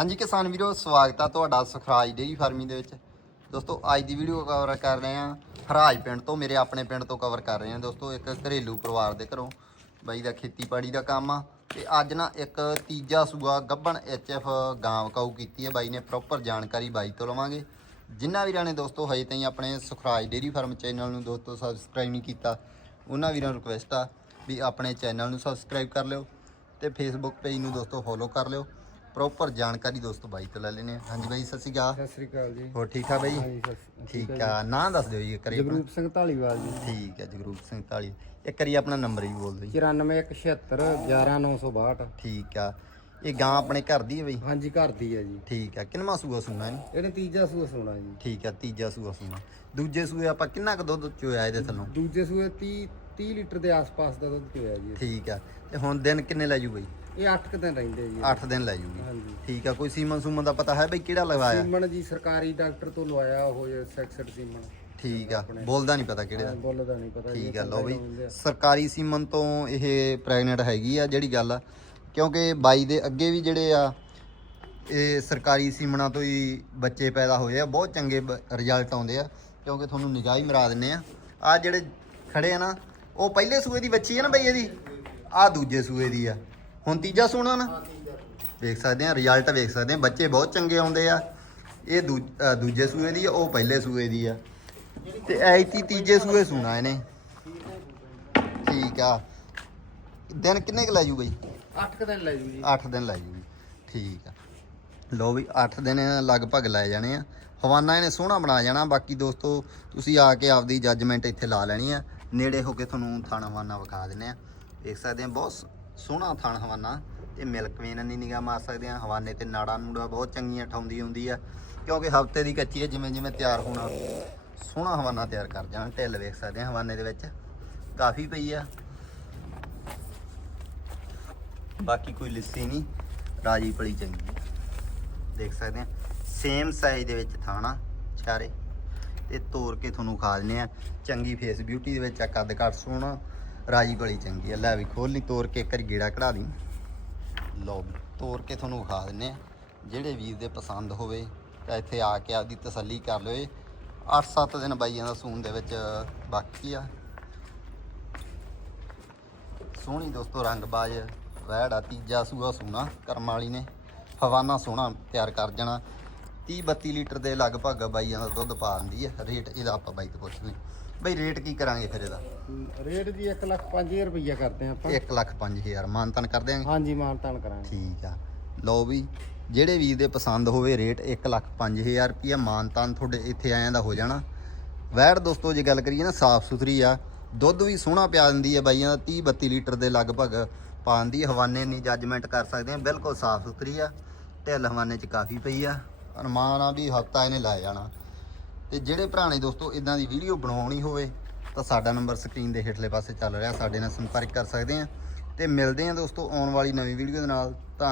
ਹਾਂਜੀ ਕਿਸਾਨ ਵੀਰੋ, ਸਵਾਗਤ ਆ ਤੁਹਾਡਾ ਸੁਖਰਾਜ ਡੇਰੀ ਫਾਰਮਿੰਗ ਦੇ ਵਿੱਚ। ਦੋਸਤੋ, ਅੱਜ ਦੀ ਵੀਡੀਓ ਕਵਰ ਕਰ ਰਹੇ ਆ ਹਰਾਜ ਪਿੰਡ ਤੋਂ, ਮੇਰੇ ਆਪਣੇ ਪਿੰਡ ਤੋਂ ਕਵਰ ਕਰ ਰਹੇ ਆ ਦੋਸਤੋ, ਇੱਕ ਘਰੇਲੂ ਪਰਿਵਾਰ ਦੇ ਘਰੋਂ ਬਾਈ ਦਾ ਖੇਤੀਬਾੜੀ ਦਾ ਕੰਮ ਆ। ਤੇ ਅੱਜ ਨਾ ਇੱਕ ਤੀਜਾ ਸੂਆ ਗੱਬਣ ਐਚਐਫ ਗਾਂ ਵਕਾਊ ਕੀਤੀ ਹੈ। ਬਾਈ ਨੇ ਪ੍ਰੋਪਰ ਜਾਣਕਾਰੀ ਬਾਈ ਤੋਂ ਲਵਾਂਗੇ। ਜਿਨ੍ਹਾਂ ਵੀਰਾਂ ਨੇ ਦੋਸਤੋ, ਹਜੇ ਤਾਈਂ ਆਪਣੇ ਸੁਖਰਾਜ ਡੇਰੀ ਫਾਰਮ ਚੈਨਲ ਨੂੰ ਦੋਸਤੋ ਸਬਸਕ੍ਰਾਈਬ ਨਹੀਂ ਕੀਤਾ, ਉਹਨਾਂ ਵੀਰਾਂ ਨੂੰ ਰਿਕੁਐਸਟ ਆ ਵੀ ਆਪਣੇ ਚੈਨਲ ਨੂੰ ਸਬਸਕ੍ਰਾਈਬ ਕਰ ਲਿਓ ਤੇ ਫੇਸਬੁੱਕ ਪੇਜ ਨੂੰ ਦੋਸਤੋ ਫੋਲੋ ਕਰ ਲਿਓ। ਪ੍ਰੋਪਰ ਜਾਣਕਾਰੀ ਦੋਸਤੋ ਬਾਈ ਤੋਂ ਲੈ ਲੈਨੇ ਆ ਹਾਂਜੀ ਬਾਈ ਸਤਿ ਸ਼੍ਰੀ ਅਕਾਲ। ਸਤਿ ਸ੍ਰੀ ਅਕਾਲ ਜੀ। ਹੋਰ ਠੀਕ ਆ ਬਾਈ? ਹਾਂਜੀ ਸਤਿ ਸ੍ਰੀ ਠੀਕ ਆ ਨਾਂ ਦੱਸ ਦਿਓ ਜੀ ਕਰੀ ਜਗਰੂਪ ਸਿੰਘ ਢਾਲੀਵਾਲ ਜੀ। ਠੀਕ ਹੈ ਜਗਰੂਪ ਸਿੰਘ ਢਾਲੀ ਇੱਕ ਕਰੀ ਆਪਣਾ ਨੰਬਰ ਵੀ ਬੋਲ ਦਿਓ ਜੀ। 94176 11962 ਠੀਕ ਆ। ਇਹ ਗਾਂ ਆਪਣੇ ਘਰ ਦੀ ਹੈ ਬਈ? ਹਾਂਜੀ ਘਰ ਦੀ ਹੈ ਜੀ। ਠੀਕ ਆ। ਕਿੰਨਵਾਂ ਸੂਆ ਸੁਣਾ ਇਹਨੂੰ? ਇਹਨੇ ਤੀਜਾ ਸੂਆ ਸੋਣਾ ਜੀ। ਠੀਕ ਆ ਤੀਜਾ ਸੂਆ ਸੁਣਾ। ਦੂਜੇ ਸੂਏ ਆਪਾਂ ਕਿੰਨਾ ਕੁ ਦੁੱਧ ਚੋਇਆ ਇਹਦੇ ਥੱਲੋਂ? ਦੂਜੇ ਸੂਏ 30 30 ਲੀਟਰ ਦੇ ਆਸ-ਪਾਸ ਦਾ ਦੁੱਧ ਪਿਆ ਜੀ। ਠੀਕ ਆ। ਤੇ ਹੁਣ ਦਿਨ ਕਿੰਨੇ ਲੈ ਜੂ ਬਈ? ਇਹ 8 ਕੁ ਦਿਨ ਰਹਿੰਦੇ ਜੀ 8 ਦਿਨ ਲੈ ਜੂਗੀ। ਹਾਂਜੀ। ਠੀਕ ਆ ਕੋਈ ਸੀਮਨ ਸੂਮਨ ਦਾ ਪਤਾ ਹੈ ਬਈ ਕਿਹੜਾ ਲਗਵਾਇਆ? ਸੀਮਨ ਜੀ ਸਰਕਾਰੀ ਡਾਕਟਰ ਤੋਂ ਲਵਾਇਆ ਉਹ ਸੈਕਸਡ ਸੀਮਨ। ਠੀਕ ਆ ਬੋਲਦਾ ਨਹੀਂ ਪਤਾ ਕਿਹੜੇ। ਬੋਲਦਾ ਨਹੀਂ ਪਤਾ ਠੀਕ ਆ ਲਓ ਬਈ। ਸਰਕਾਰੀ ਸੀਮਨ ਤੋਂ ਇਹ ਪ੍ਰੈਗਨੈਂਟ ਹੈਗੀ ਆ ਜਿਹੜੀ ਗੱਲ ਆ। ਕਿਉਂਕਿ ਬਾਈ ਦੇ ਅੱਗੇ ਵੀ ਜਿਹੜੇ ਆ ਇਹ ਸਰਕਾਰੀ ਸੀਮਨਾਂ ਤੋਂ ਹੀ ਬੱਚੇ ਪੈਦਾ ਹੋਏ ਆ ਬਹੁਤ ਚੰਗੇ ਰਿਜ਼ਲਟ ਆਉਂਦੇ ਆ। ਕਿਉਂਕਿ ਤੁਹਾਨੂੰ ਨਿਗਾਹ ਹੀ ਮਰਾ ਦਿੰਨੇ ਆ। ਆ ਜਿਹੜੇ ਖੜੇ ਆ ਨਾ ਉਹ ਪਹਿਲੇ ਸੂਏ ਦੀ ਬੱਚੀ ਆ ਨਾ ਬਈ ਇਹਦੀ? ਆ ਦੂਜੇ ਸੂਏ ਦੀ ਆ। ਹੁਣ ਤੀਜਾ ਸੂਣਾ ਨਾ? ਵੇਖ ਸਕਦੇ ਆ ਰਿਜ਼ਲਟ ਵੇਖ ਸਕਦੇ ਆ ਬੱਚੇ ਬਹੁਤ ਚੰਗੇ ਆਉਂਦੇ ਆ। ਇਹ ਦੂ- ਅ, ਦੂਜੇ ਸੂਏ ਦੀ ਆ ਉਹ ਪਹਿਲੇ ਸੂਏ ਦੀ ਆ। ਤੇ ਐਤੀ ਤੀਜੇ ਸੂਏ ਸੁਣਾ ਇਹਨੇ। ਠੀਕ ਆ। ਦਿਨ ਕਿੰਨੇ ਕੁ ਲੈ ਜੂ ਬਈ? 8 ਕੁ ਦਿਨ ਲੈ ਜੂ ਜੀ। 8 ਦਿਨ ਲੈ ਜੂਗੀ ਠੀਕ ਆ। ਲੋ ਵੀ 8 ਦਿਨ ਲਗਭਗ ਲੈ ਜਾਣੇ ਆ। ਹਵਾਨਾ ਇਹਨੇ ਸੋਹਣਾ ਬਣਾ ਜਾਣਾ। ਬਾਕੀ ਦੋਸਤੋ ਤੁਸੀਂ ਆ ਕੇ ਆਪਦੀ ਜੱਜਮੈਂਟ ਇੱਥੇ ਲਾ ਲੈਣੀ ਆ। ਨੇੜੇ ਹੋ ਕੇ ਤੁਹਾਨੂੰ ਥਣ ਹਵਾਨਾ ਵਿਖਾ ਦਿੰਨੇ ਆ। ਦੇਖ ਸਕਦੇ ਆ ਬਹੁਤ ਸ- ਸੋਹਣਾ ਥਣ ਹਵਾਨਾ ਤੇ ਮਿਲਕ ਵੇਨ ਨਹੀਂ ਨਿਗਾਹ ਮਾਰ ਸਕਦੇ ਆ, ਹਵਾਨੇ ਤੇ ਨਾੜਾ ਨੂੜਾ ਬਹੁਤ ਚੰਗੀਆਂ ਠਾਉਂਦੀ ਹੁੰਦੀ ਆ, ਕਿਉਂਕਿ ਹਫ਼ਤੇ ਦੀ ਕੱਚੀ ਹੈ ਜਿਵੇਂ ਜਿਵੇਂ ਤਿਆਰ ਹੋਣਾ, ਸੋਹਣਾ ਹਵਾਨਾ ਤਿਆਰ ਕਰ ਜਾਣ, ਢਿੱਲ ਵੇਖ ਸਕਦੇ ਆ ਹਵਾਨੇ ਦੇ ਵਿੱਚ, ਕਾਫੀ ਪਈ ਆ। ਬਾਕੀ ਕੋਈ ਲਿੱਸੀ ਨਹੀਂ ਰਾਜੀ ਪਲੀ ਚੰਗੀ ਦੇਖ ਸਕਦੇ ਆ ਸੇਮ ਸਾਈਜ਼ ਦੇ ਵਿੱਚ ਥਾਣਾ ਚਾਰੇ, ਤੇ ਤੋੜ ਕੇ ਤੁਹਾਨੂੰ ਖਾ ਦਿੰਨੇ ਆ, ਚੰਗੀ ਫੇਸ ਬਿਊਟੀ ਦੇ ਵਿੱਚ ਆ, ਕੱਦ ਕੱਟ ਸੋਹਣਾ ਰਾਜੀ ਪਲੀ ਚੰਗੀ ਆ। ਲੈ ਵੀ ਖੋਲ ਲਈ ਤੋੜ ਕੇ ਇੱਕ ਵਾਰੀ ਗੇੜਾ ਕਢਾ ਦੀ ਲਓ ਵੀ ਤੋੜ ਕੇ ਤੁਹਾਨੂੰ ਵਿਖਾ ਦਿੰਨੇ ਆ। ਜਿਹੜੇ ਵੀਰ ਦੇ ਪਸੰਦ ਹੋਵੇ, ਤਾਂ ਇੱਥੇ ਆ ਕੇ ਆਪਦੀ ਤਸੱਲੀ ਕਰ ਲਿਓ 8-7 ਦਿਨ ਬਾਈਆਂ ਦਾ ਸੂਨ ਦੇ ਵਿੱਚ ਬਾਕੀ ਆ। ਸੋਹਣੀ ਦੋਸਤੋ, ਰੰਗਬਾਜ਼, ਵੈੜ ਆ, ਤੀਜਾ ਸੂਆ ਸੋਹਣਾ ਕਰਮ ਵਾਲੀ ਨੇ। ਫਵਾਨਾ ਸੋਹਣਾ ਤਿਆਰ ਕਰ ਜਾਣਾ। 30 32 ਲੀਟਰ ਦੇ ਲਗਭਗ ਬਾਈਆਂ ਦਾ ਦੁੱਧ ਪਾ ਦਿੰਦੀ ਹੈ। ਰੇਟ ਇਹਦਾ ਆਪਾਂ ਬਾਈ ਤੋਂ ਪੁੱਛਦੇ ਬਈ ਰੇਟ ਕੀ ਕਰਾਂਗੇ ਫਿਰ ਇਹਦਾ? ਰੇਟ ਜੀ 1 ਲੱਖ 5000 ਰੁਪਈਆ ਕਰਦੇ ਆ ਆਪਾਂ। 1 ਲੱਖ 5000 ਮਾਨਤਨ ਕਰ ਦਿਆਂਗੇ? ਹਾਂਜੀ ਮਾਨਤਾਨ ਕਰਾਂਗੇ। ਠੀਕ ਆ। ਲਓ ਵੀ ਜਿਹੜੇ ਵੀਰ ਦੇ ਪਸੰਦ ਹੋਵੇ ਰੇਟ 1 ਲੱਖ 5000 ਰੁਪਇਆ ਮਾਨਤਾਨ ਤੁਹਾਡੇ ਇੱਥੇ ਆਇਆਂ ਦਾ ਹੋ ਜਾਣਾ। ਵੈੜ ਦੋਸਤੋ ਜੇ ਗੱਲ ਕਰੀਏ ਨਾ ਸਾਫ਼ ਸੁਥਰੀ ਆ। ਦੁੱਧ ਵੀ ਸੋਹਣਾ ਪਿਆ ਦਿੰਦੀ ਹੈ ਬਾਈਆਂ ਦਾ 30 32 ਲੀਟਰ ਦੇ ਲਗਭਗ ਪਾਉਂਦੀ ਹਵਾਨੇ ਨਹੀਂ ਜੱਜਮੈਂਟ ਕਰ ਸਕਦੇ ਆ ਬਿਲਕੁਲ ਸਾਫ਼ ਸੁਥਰੀ ਆ ਢਿੱਲ ਹਵਾਨੇ 'ਚ ਕਾਫੀ ਪਈ ਆ। ਅਨੁਮਾਨ ਆ ਵੀ ਹਫਤਾ ਇਹਨੇ ਲਾਇਆ ਜਾਣਾ। ਤੇ ਜਿਹੜੇ ਭਰਾ ਨੇ ਦੋਸਤੋ ਇਦਾਂ ਦੀ ਵੀਡੀਓ ਬਣਾਉਣੀ ਹੋਵੇ, ਤਾਂ ਸਾਡਾ ਨੰਬਰ ਸਕਰੀਨ ਦੇ ਹੇਠਲੇ ਪਾਸੇ ਚੱਲ ਰਿਹਾ। ਸਾਡੇ ਨਾਲ ਸੰਪਰਕ ਕਰ ਸਕਦੇ ਆ। ਤੇ ਮਿਲਦੇ ਆ ਦੋਸਤੋ ਆਉਣ ਵਾਲੀ ਨਵੀਂ ਵੀਡੀਓ ਦੇ ਨਾਲ। ਧੰਨ